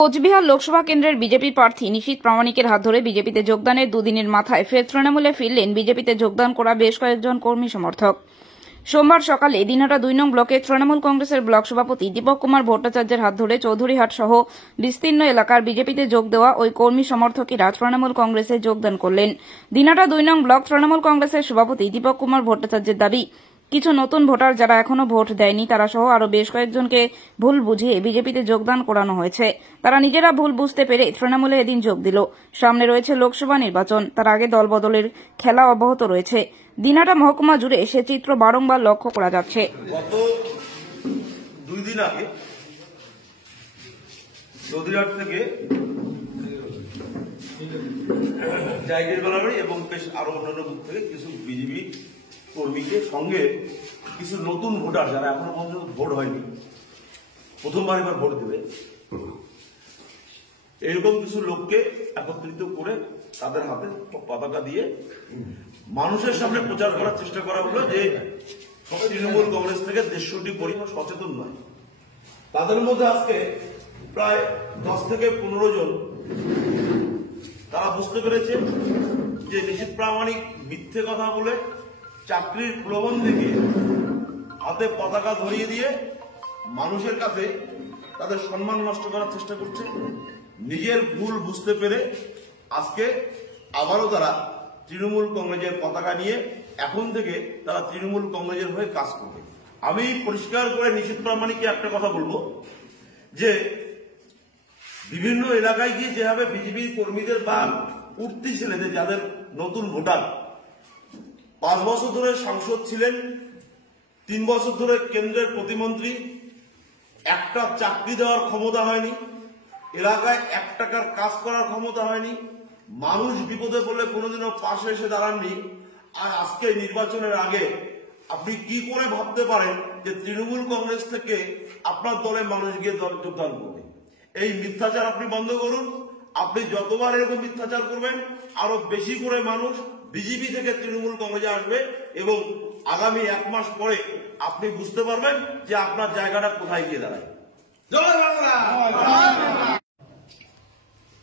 কোচবিহার লোকসভা কেন্দ্রের বিজেপি প্রার্থী নিশীথ প্রামাণিকের হাত ধরে বিজেপিতে যোগদানের দুদিনের মাথায় ফের তৃণমূলে ফিরলেন বিজেপিতে যোগদান করা বেশ কয়েকজন কর্মী সমর্থক। সোমবার সকালে দিনহাটা 2 নং ব্লকের তৃণমূল কংগ্রেসের ব্লক সভাপতি দীপক কুমার ভট্টাচার্যের হাত ধরে চৌধুরীহাট সহ বিস্তীর্ণ এলাকার বিজেপিতে যোগ দেওয়া ওই কর্মী সমর্থকেরা তৃণমূল কংগ্রেসে যোগদান করলেন। দিনহাটা 2 নং ব্লক তৃণমূল কংগ্রেসের সভাপতি দীপক কুমার ভট্টাচার্যের দাবি, কিছু নতুন ভোটার যারা এখনো ভোট দেয়নি তারা সহ আরো বেশ কয়েকজনকে ভুল বুঝিয়ে বিজেপিতে যোগদান করানো হয়েছে। তারা নিজেরা ভুল বুঝতে পেরে তৃণমূলে এদিন যোগ দিল। সামনে রয়েছে লোকসভা নির্বাচন, তার আগে দলবদলের খেলা অব্যাহত রয়েছে। দিনহাটা মহকুমা জুড়ে সে চিত্র বারংবার লক্ষ্য করা যাচ্ছে। গত 2 দিন আগে চৌধুরীহাট থেকে জায়গের বেলারি এবং বেশ আরো অন্যান্য বুথ থেকে কিছু বিজেপি কর্মীকে সঙ্গে কিছু নতুন ভোটার যারা এখনো পর্যন্ত ভোট হয়নি, প্রথমবার এবার ভোট দেবে, এরকম কিছু লোককে একত্রিত করে তাদের হাতে পতাকা দিয়ে মানুষের সামনে প্রচার করার চেষ্টা করা হলো যে তৃণমূল কংগ্রেস থেকে 150টি পরিবার সচেতন নয়। তাদের মধ্যে আজকে প্রায় 10 থেকে 15 জন তারা বুঝতে পেরেছে যে নিশীথ প্রামাণিক মিথ্যে কথা বলে চাকরির প্রলোভন দেখিয়ে হাতে পতাকা ধরিয়ে দিয়ে মানুষের কাছে তাদের সম্মান নষ্ট করার চেষ্টা করছে। নিজের ভুল বুঝতে পেরে আজকে আবারও তারা তৃণমূল কংগ্রেসের পতাকা নিয়ে এখন থেকে তারা তৃণমূল কংগ্রেসের হয়ে কাজ করবে। আমি পরিষ্কার করে নিশীথ প্রামাণিককে একটা কথা বলবো যে বিভিন্ন এলাকায় গিয়ে যেভাবে বিজেপি কর্মীদের বা উঠতি ছেলেদের যাদের নতুন ভোটার 5 বছর ধরে সাংসদ ছিলেন, 3 বছর ধরে কেন্দ্রের প্রতিমন্ত্রী, একটা চাকরি দেওয়ার ক্ষমতা হয়নি, এলাকায় 1 টাকার কাজ করার ক্ষমতা হয়নি, মানুষ বিপদে পড়লে কোনোদিনও পাশে এসে দাঁড়াননি, আর আজকে নির্বাচনের আগে আপনি কি করে ভাবতে পারেন যে তৃণমূল কংগ্রেস থেকে আপনার দলে মানুষ গিয়ে যোগদান করবে? এই মিথ্যাচার আপনি বন্ধ করুন। আপনি যতবার এরকম মিথ্যাচার করবেন আরো বেশি করে মানুষ বিজেপি থেকে তৃণমূল কংগ্রেসে আসবে এবং আগামী 1 মাস পরে আপনি বুঝতে পারবেন যে আপনার জায়গাটা কোথায় গিয়ে দাঁড়ায়।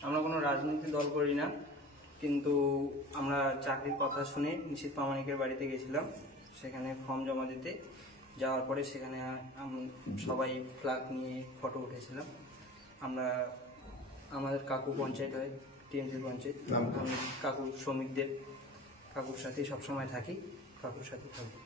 আমরা কোনো রাজনৈতিক দল করি না, কিন্তু আমরা চাকরির কথা শুনে নিশীথ প্রামাণিকের বাড়িতে গেছিলাম। সেখানে ফর্ম জমা দিতে যাওয়ার পরে সেখানে সবাই ফ্ল্যাগ নিয়ে ফটো উঠেছিলাম। আমরা আমাদের কাকু পঞ্চায়েত হয়, টিএমসি পঞ্চায়েত, আমি কাকু শ্রমিকদের কাকুর সাথে সবসময় থাকি, কাকুর সাথে থাকি।